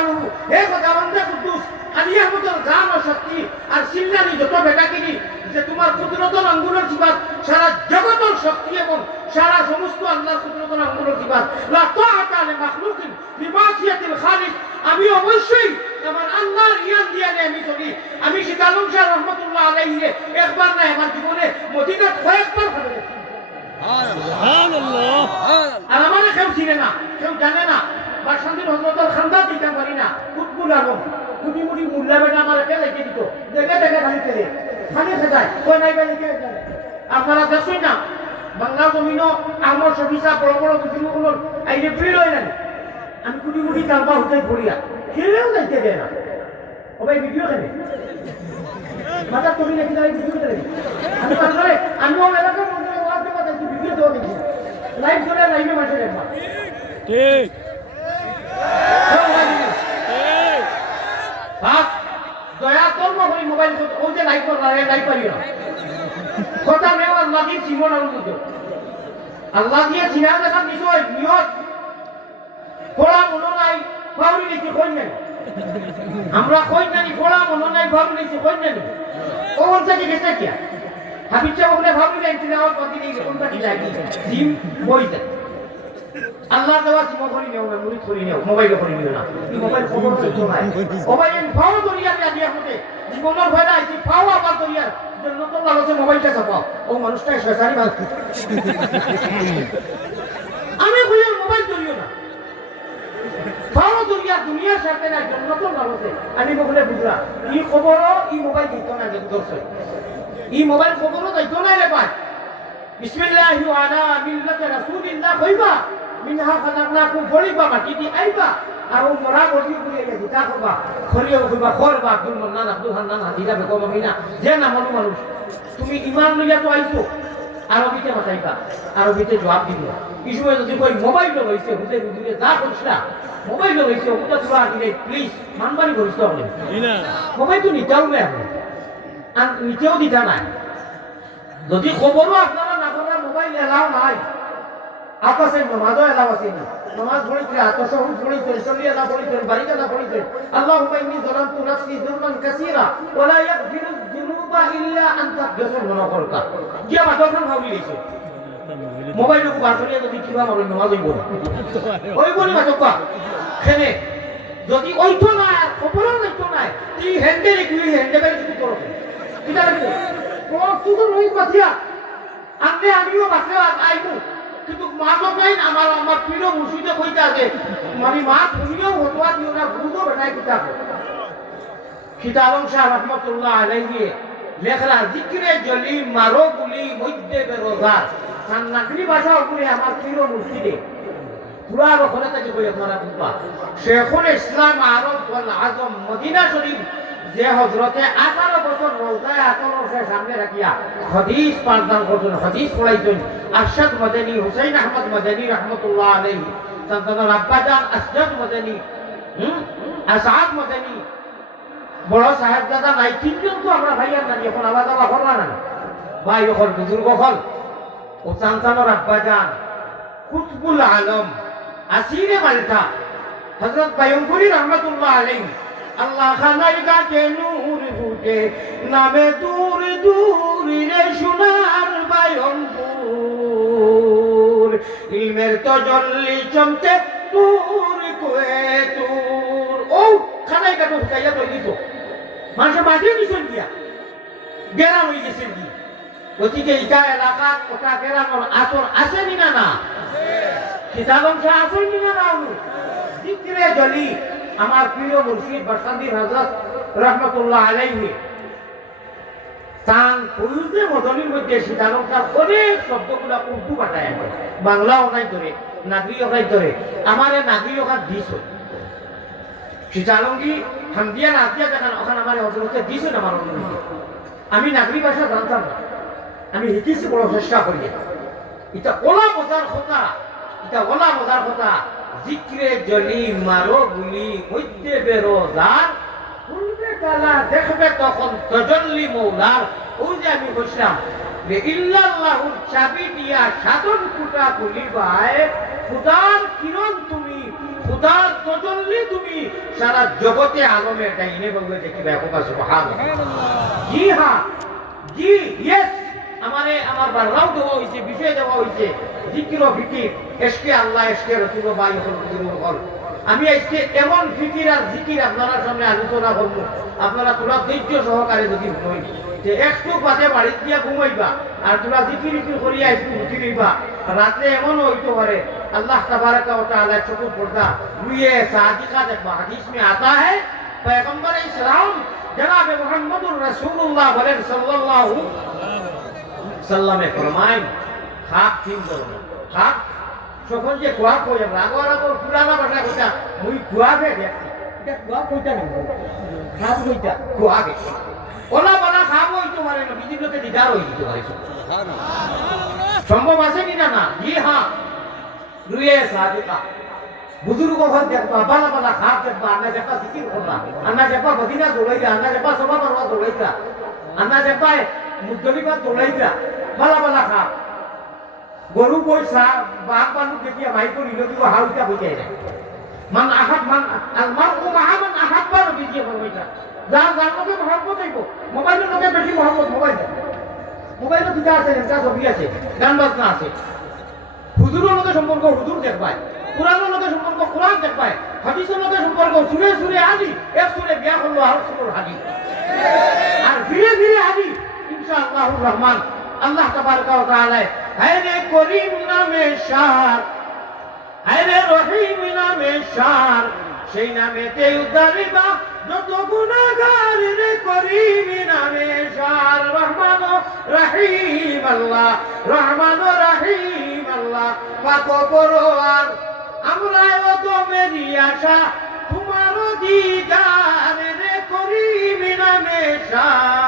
জালালুহু হে খোদাবন্দে কুদ্দুস আলিয়া মতন গান ও শক্তি আর সিল্লানি যত বেটাগিরি যে তোমার কুদরতের আঙ্গুলের সিফাত সারা জগতের শক্তি এবং সারা সমস্ত আল্লাহর কুদরতের আঙ্গুলের সিফাত লা তাআতা লি মাখলুকিন বিমাসিয়াতিল খালিক আমি অবশ্যই আমার আল্লাহর ইয়ান দিয়ে আমি চলি আমি শীতালম শাহ রহমতুল্লাহ আলাইহি একবার না আমার জীবনে মদিনাত কয়েকবার ঘুরে গেছি সুবহানাল্লাহ আর আমার কেউ চিনে না কেউ জানে না বাসন্তীর হযরতের খানদান দিতে পারি না কুতবুল আলম কুটি মুটি মুল্লা বেটা আমার কে লেগে দিত দেখে দেখে খালি চলে খালি খেতায় কই নাই বা লিখে আপনারা দেখছেন না বাংলা জমিনও আমার সবিসা বড় বড় বুজুর্গগুলোর এই যে ফ্রি রইলেন আমি কুটি মুটি কালবা হতে পড়িয়া খেলেও যাইতে দেয় না ও ভাই ভিডিও কেন মাথা তুমি নাকি দাঁড়িয়ে ভিডিও কেটে দেখি আমি পারলে আমিও এলাকার মধ্যে ওয়াজ দেওয়া দেখি ভিডিও দেওয়া দেখি লাইভ চলে লাইভে মাসে দেখবা ঠিক দয়া তোর মোবাইল ও যে লাইভ করলা লাইভ পারিও না কথা নেও আল্লাহ দিয়ে জীবন আর মতো আল্লাহ দিয়ে জিনা দেখা বিষয় নিয়ত পড়া মনে নাই বাউরি নিতে কই নাই আমরা কই নাই পড়া মনে নাই বাউরি নিতে কই নাই ও বলছে কি গেছে কি হাবিজা বলে বাউরি নাই তিনাও পতি নেই কোনটা কি লাগি জিম বইতে আল্লাহ দেওয়া জীবন করি নেও না মুড়ি করি নেও মোবাইল করি নিও না এই মোবাইল খবর তো নাই মোবাইল ফাও দরিয়া দিয়া হতে জীবনের ভয়টা আইছি ফাও আবার দরিয়া জন্য তো লালসে মোবাইলটা চাপাও ও মানুষটা শয়তানি মানুষ আমি কই মোবাইল দরিও না ফাও দরিয়া দুনিয়ার সাথে না জন্য তো লালসে আমি বলে বুঝলা এই খবরও এই মোবাইল দিত না যে দর্শক এই মোবাইল খবরও দিত না রে ভাই বিসমিল্লাহি ওয়া আলা মিল্লাতি রাসূলিল্লাহ কইবা মিনহা খালাকনাকুম বলিবা মাটিতে আইবা আর ও মরা বলি বলে গেছি তা করবা খরিও কইবা খরবা আব্দুল মান্নান আব্দুল হান্নান হাজিরা বেগম আমিনা যে না মানুষ তুমি ইমান লইয়া তো আইছো আরবিতে বাতাইবা আরবিতে জবাব দিবা এই সময় যদি কই মোবাইল লইছে হুজুর হুজুরে যা করছলা মোবাইল লইছে ওটা সুরা দিলে প্লিজ মানবানি করিস তো আপনি না মোবাইল তো নিতাও না আর নিতেও দিতা নাই যদি খবরও আপনারা না করা মোবাইল এলাও নাই আকাশে নামাজও এলাও আছে না নামাজ পড়িতে আত্মশহুদ পড়িতে সলিয়া না পড়িতে বারিকা না পড়িতে আল্লাহুম্মা ইন্নী যালামতু নাফসি যুলমান কাসীরা ওয়া লা ইয়াগফিরু যুনুবা ইল্লা আনতা গসল মনে করতা গিয়া বাদখান ভাবি লইছে মোবাইল কো বার করিয়া যদি কিবা মরে নামাজ হইব ওই বলি বাদকা খেনে যদি ওইতো না খবরও নাইতো না এই হ্যান্ডেলে গুলি হ্যান্ডেলে কি করো কিটা লাগবে কোন সুযোগ হই পাতিয়া আপনি আমিও বাসে আইবো কিন্তু মা তো নাই আমার প্রিয় মুর্শিদে কইতা আছে মানে মা তুমিও হতোয়া দিও না বুঝো বেটাই কিতাব খিতালম শাহ রহমাতুল্লাহ আলাইহি লেখরা জিকিরে জলি মারো গুলি মধ্যে বেরোজার সান্নাগরি ভাষা উপরে আমার প্রিয় মুর্শিদে পুরা রখনা থেকে কই আপনারা বুঝবা শেখুল ইসলাম আরব ওয়াল আজম মদিনা শরীফ যে হযরতে 18 বছর রওজায়ে আতরসের সামনে রাখিয়া হাদিস পাঠদান করতেন হাদিস পড়াইতেন আরশাদ মাদানী হুসাইন আহমদ মাদানী রাহমাতুল্লাহ আলাইহি সন্তানের আব্বাজান আসজাদ মাদানী আসাদ মাদানী বড় সাহেবজাদা নাই তিনজন তো আমরা ভাইয়ার নানি এখন আলাদা আলাদা করলা না ভাই হল বুজুর্গ হল ও সন্তানের আব্বাজান কুতবুল আলম আসিরে মালটা হযরত বায়ুমপুরি রাহমাতুল্লাহ আলাইহি আল্লাহ খানার গাছে নূর ফুটে নামে দূর দূর রে সোনার বায়ুমপুর ইলমের তজল্লি চমকে দূর কোয়ে দূর ও খানাই গাছে ফুটাইয়া তো দিত মানুষের মাটিয়ে দিছেন দিয়া গেরাম হয়ে গেছেন কি গতিকে ইটা এলাকা ওটা গেরানোর আতর আসেনি না না খিতাবং শাহ আসেনি না না জিকিরে জলি আমার প্রিয় মুর্শিদ বারসান্দির হযরত রাহমাতুল্লাহ আলাইহি তান ফুলতে মদনির মধ্যে শীতালঙ্কার অনেক শব্দগুলা উর্দু পাঠায় বাংলাও নাই ধরে নাগরিও নাই ধরে আমার নাগরিও দিস শীতালঙ্গি হামদিয়া নাতিয়া দেখান ওখানে আমার হযরতে দিছেন আমার অনুমতি আমি নাগরিক ভাষা জানতাম না আমি হিকিছি বড় চেষ্টা করি এটা ওলা মজার কথা জিক্রে জলি মারো গুলি মধ্যে বেরোজার খুলবে তালা দেখবে তখন তজল্লি মৌলার ওই যে আমি বলছিলাম যে ইল্লাল্লাহুর চাবি দিয়া সাধন কুটা খুলিবায় খুদার কিরণ তুমি খোদার তজল্লি তুমি সারা জগতে আলমে ডাইনে বলবে দেখি ব্যাপক সুবহানাল্লাহ। জি হ্যাঁ, জি ইয়েস, আমার বাররাও দেওয়া হয়েছে, বিষয় দেওয়া হয়েছে, জিকির ও ফিকির, এসকে আল্লাহ এসকে রসুল বাই হল। আমি আজকে এমন ফিকির আর জিকির আপনারা সামনে আলোচনা করব, আপনারা তোরা ধৈর্য সহকারে যদি শুনই যে একটু বাদে বাড়ি দিয়া ঘুমাইবা আর তোরা জিকির করিয়া একটু উঠি রইবা, রাতে এমন হইতে পারে अल्लाह तबारक व तआला चुप पर्दा ये सादिका जब हदीस में आता है पैगंबर इस्लाम जनाब मुहम्मदुर रसूलुल्लाह सल्लल्लाहु वसल्लम ने फरमाया खाक तीन करो खाक যখন যে কুয়া কই রাগওয়ালা তো পুরানা ভাষা কইতা মুই কুয়া বে দেখছি এটা কুয়া কইতা না খাপ কইতা কুয়া বে ওলা বানা খাব হইতো পারে না বিজি লোকে দিদার হইতো পারে সম্ভব আছে কি না? না জি হ্যাঁ, রুয়ে সাদিকা বুজুর্গ ঘর দেখবা, বালা বালা খাপ দেখবা, আন্না দেখবা জিকির করবা, আন্না দেখবা মদিনা দৌড়াইতা, আন্না দেখবা সভা বারোয়া দৌড়াইতা, আন্না দেখবা মুজদলিফা দৌড়াইতা, বালা বালা খাপ গরু পয়সা বাঘ বালু দেখিয়া ভাই তো নিল দিব হাউটা বুঝাই যায় মান আহাত মান মান ও মাহামান আহাত বার বিজিয়ে করবাইতা যার যার লোকে মহব্বত হইব। মোবাইলের লোকে বেশি মহব্বত মোবাইলে দুটা আছে, একটা ছবি আছে, গান বাজনা আছে। হুজুরের লোকের সম্পর্ক হুজুর দেখবায়, কোরআনের লোকের সম্পর্ক কোরআন দেখবায়, হাদিসের লোকের সম্পর্ক সুরে সুরে হাজি, এক সুরে বিয়া করলো আর সুর হাজি, আর ধীরে ধীরে হাজি ইনশাআল্লাহুর রহমান। আল্লাহ তাবারকা ওয়া তাআলা হায়রে করিম নামে শার, হায়রে রহিম নামে শার, সেই নামেতে উদ্ধারিবা যত গুনাহগার রে করিম নামে শার। রহমান রহিম আল্লাহ, রহমান রহিম আল্লাহ পাক পরওয়ার, আমরা তো মেরি আশা তোমার দিদার রে করিম নামে শার।